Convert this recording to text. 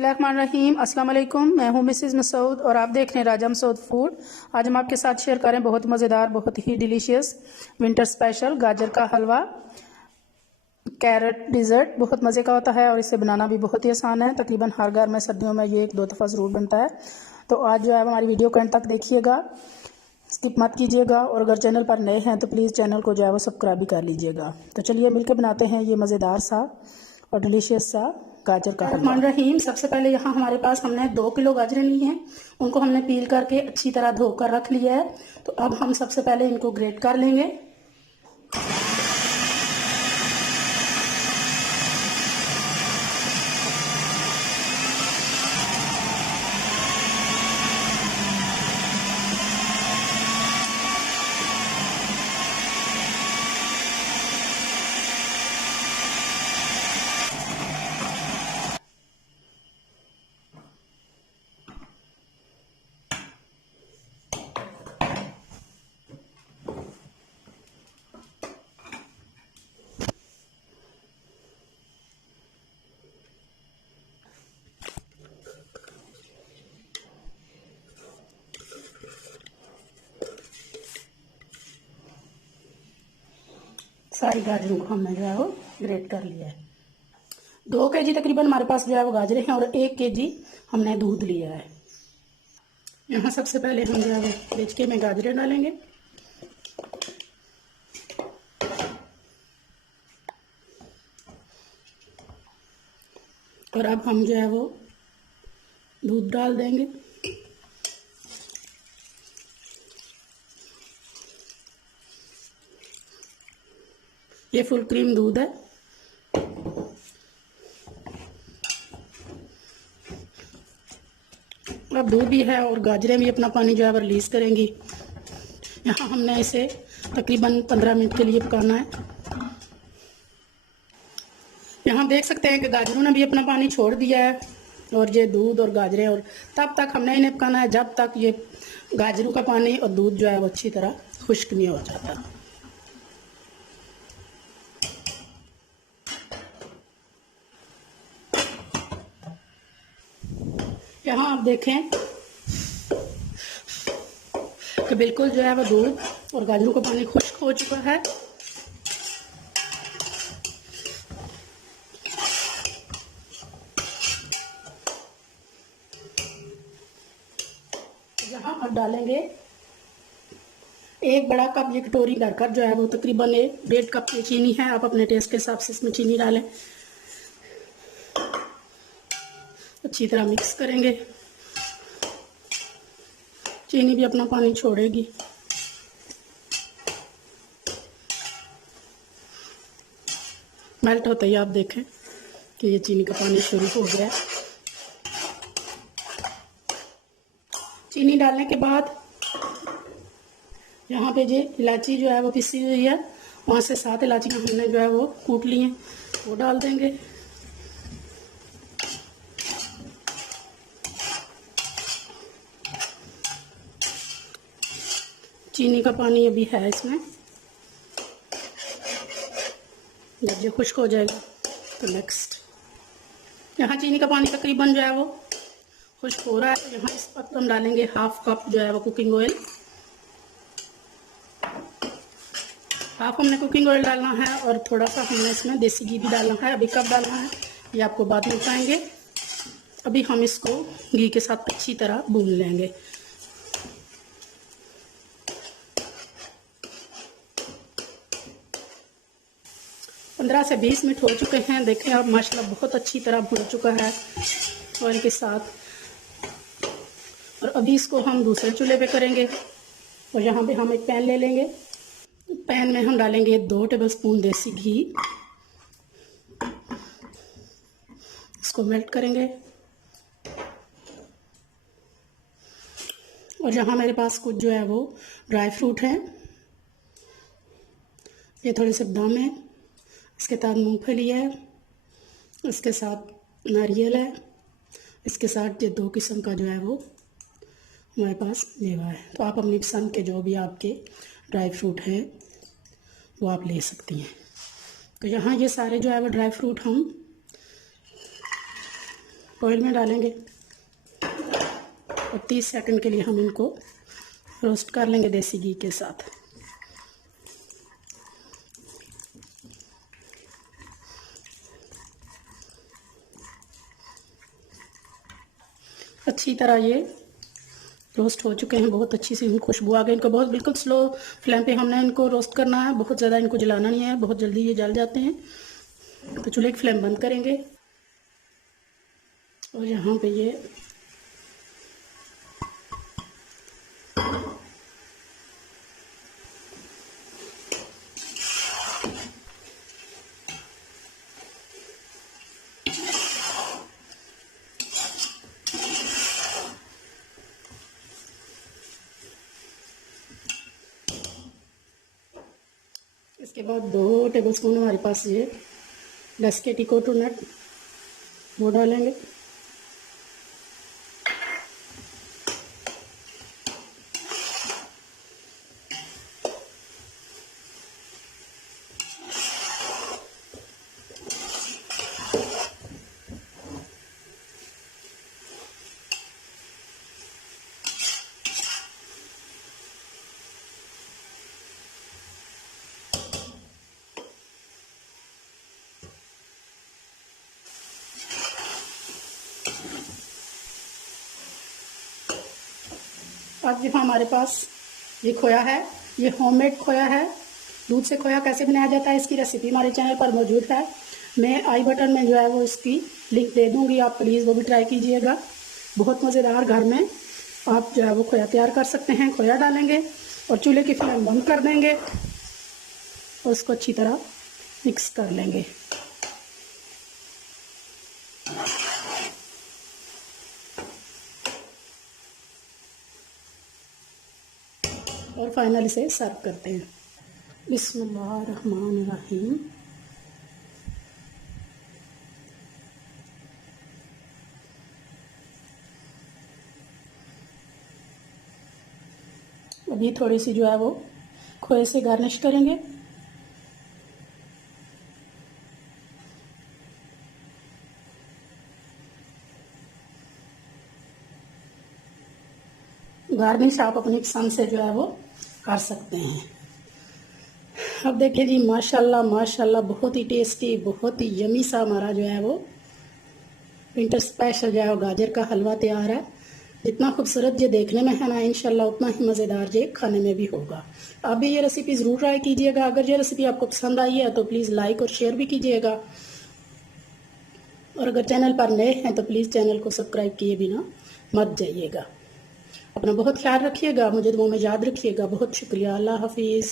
बिस्मिल्लाहिर्रहमानिर्रहीम। अस्सलाम वालेकुम। मैं हूं मिसेस मसूद और आप देख रहे हैं राजा मसूद फूड। आज हम आपके साथ शेयर करें बहुत मज़ेदार, बहुत ही डिलीशियस विंटर स्पेशल गाजर का हलवा, कैरेट डिज़र्ट। बहुत मज़े का होता है और इसे बनाना भी बहुत ही आसान है। तकरीबन हर घर में सर्दियों में ये 1-2 दफ़ा ज़रूर बनता है। तो आज जो है हमारी वीडियो को एंड तक देखिएगा, स्किप मत कीजिएगा और अगर चैनल पर नए हैं तो प्लीज़ चैनल को जो है वो सब्सक्राइब भी कर लीजिएगा। तो चलिए मिलकर बनाते हैं ये मज़ेदार सा और डिलीशियस सा गाजर का हलवा। रहीम, सबसे पहले यहाँ हमारे पास हमने 2 किलो गाजरें ली हैं। उनको हमने पील करके अच्छी तरह धोकर रख लिया है। तो अब हम सबसे पहले इनको ग्रेट कर लेंगे। सारी गाजरों को हमने जो है वो ग्रेट कर लिया है। 2 केजी तकरीबन हमारे पास जो है वो गाजरें हैं और 1 केजी हमने दूध लिया है। यहाँ सबसे पहले हम जो है वो बेचके में गाजरें डालेंगे। और अब हम जो है वो दूध डाल देंगे। ये फुल क्रीम दूध है। अब दूध भी है और गाजरें भी अपना पानी जो है वो रिलीज करेंगी। यहाँ हमने इसे तकरीबन 15 मिनट के लिए पकाना है। यहाँ देख सकते हैं कि गाजरों ने भी अपना पानी छोड़ दिया है और ये दूध और गाजरें, और तब तक हमने इन्हें पकाना है जब तक ये गाजरों का पानी और दूध जो है वो अच्छी तरह खुश्क नहीं हो जाता। यहाँ आप देखें कि बिल्कुल जो है वो दूध और गाजरों का पानी खुश्क हो चुका है। यहाँ आप डालेंगे 1 बड़ा कप, ये कटोरी भरकर जो है वो तकरीबन 1.5 कप की चीनी है। आप अपने टेस्ट के हिसाब से इसमें चीनी डालें। अच्छी तरह मिक्स करेंगे। चीनी भी अपना पानी छोड़ेगी। मेल्ट होते ही आप देखें कि ये चीनी का पानी शुरू हो गया है। चीनी डालने के बाद यहाँ पे ये इलायची जो है वो पिसी हुई है, वहाँ से 7 इलायचियाँ हमने जो है वो कूट ली हैं, वो डाल देंगे। चीनी का पानी अभी है इसमें, जब ये खुश्क हो जाएगा तो नेक्स्ट यहाँ चीनी का पानी तकरीबन जो है वो खुश्क हो रहा है। यहाँ इस वक्त हम डालेंगे 1/2 कप जो है वो कुकिंग ऑयल। 1/2 हमने कुकिंग ऑयल डालना है और थोड़ा सा हमने इसमें देसी घी भी डालना है। अभी कब डालना है ये आपको बाद में बताएंगे। अभी हम इसको घी के साथ अच्छी तरह भून लेंगे। पंद्रह से 20 मिनट हो चुके हैं। देखें अब माशाल्लाह बहुत अच्छी तरह भुन चुका है ऑयल के साथ। और अभी इसको हम दूसरे चूल्हे पे करेंगे। और यहाँ पे हम एक पैन ले लेंगे। पैन में हम डालेंगे 2 टेबलस्पून देसी घी। इसको मेल्ट करेंगे। और यहाँ मेरे पास कुछ जो है वो ड्राई फ्रूट हैं। ये थोड़े से बादाम है, इसके साथ मूंगफली है, इसके साथ नारियल है, इसके साथ ये 2 किस्म का जो है वो हमारे पास मेवा है। तो आप अपनी पसंद के जो भी आपके ड्राई फ्रूट हैं वो आप ले सकती हैं। तो यहाँ ये सारे जो है वो ड्राई फ्रूट हम ऑयल में डालेंगे और 30 सेकंड के लिए हम इनको रोस्ट कर लेंगे देसी घी के साथ। अच्छी तरह ये रोस्ट हो चुके हैं, बहुत अच्छी सी खुशबू आ गई। इनको बहुत बिल्कुल स्लो फ्लेम पे हमने इनको रोस्ट करना है, बहुत ज़्यादा इनको जलाना नहीं है, बहुत जल्दी ये जल जाते हैं। तो चूल्हे की फ्लेम बंद करेंगे और यहाँ पे ये इसके बाद 2 टेबलस्पून हमारे पास ये डेस्केटी कोकोनट वो डालेंगे। अब जो हमारे पास ये खोया है, ये होममेड खोया है। दूध से खोया कैसे बनाया जाता है इसकी रेसिपी हमारे चैनल पर मौजूद है। मैं आई बटन में जो है वो इसकी लिंक दे दूंगी, आप प्लीज़ वो भी ट्राई कीजिएगा। बहुत मज़ेदार घर में आप जो है वो खोया तैयार कर सकते हैं। खोया डालेंगे और चूल्हे की फ्लेम बंद कर देंगे और उसको अच्छी तरह मिक्स कर लेंगे। और फाइनल इसे सर्व करते हैं। बिस्मिल्लाहिर्रहमानिर्रहीम। अभी थोड़ी सी जो है वो खोए से गार्निश करेंगे। गार्निश आप अपनी पसंद से जो है वो कर सकते हैं। अब देखिए जी, माशाल्लाह माशाल्लाह, बहुत ही टेस्टी, बहुत ही यमी सा हमारा जो है वो विंटर स्पेशल जो है वो गाजर का हलवा तैयार है। जितना खूबसूरत ये देखने में है ना, इंशाल्लाह उतना ही मज़ेदार ये खाने में भी होगा। आप भी ये रेसिपी ज़रूर ट्राई कीजिएगा। अगर ये रेसिपी आपको पसंद आई है तो प्लीज़ लाइक और शेयर भी कीजिएगा। और अगर चैनल पर नए हैं तो प्लीज़ चैनल को सब्सक्राइब किए बिना मत जाइएगा। अपना बहुत ख्याल रखिएगा, मुझे दुआ में याद रखिएगा। बहुत शुक्रिया। अल्लाह हाफिज़।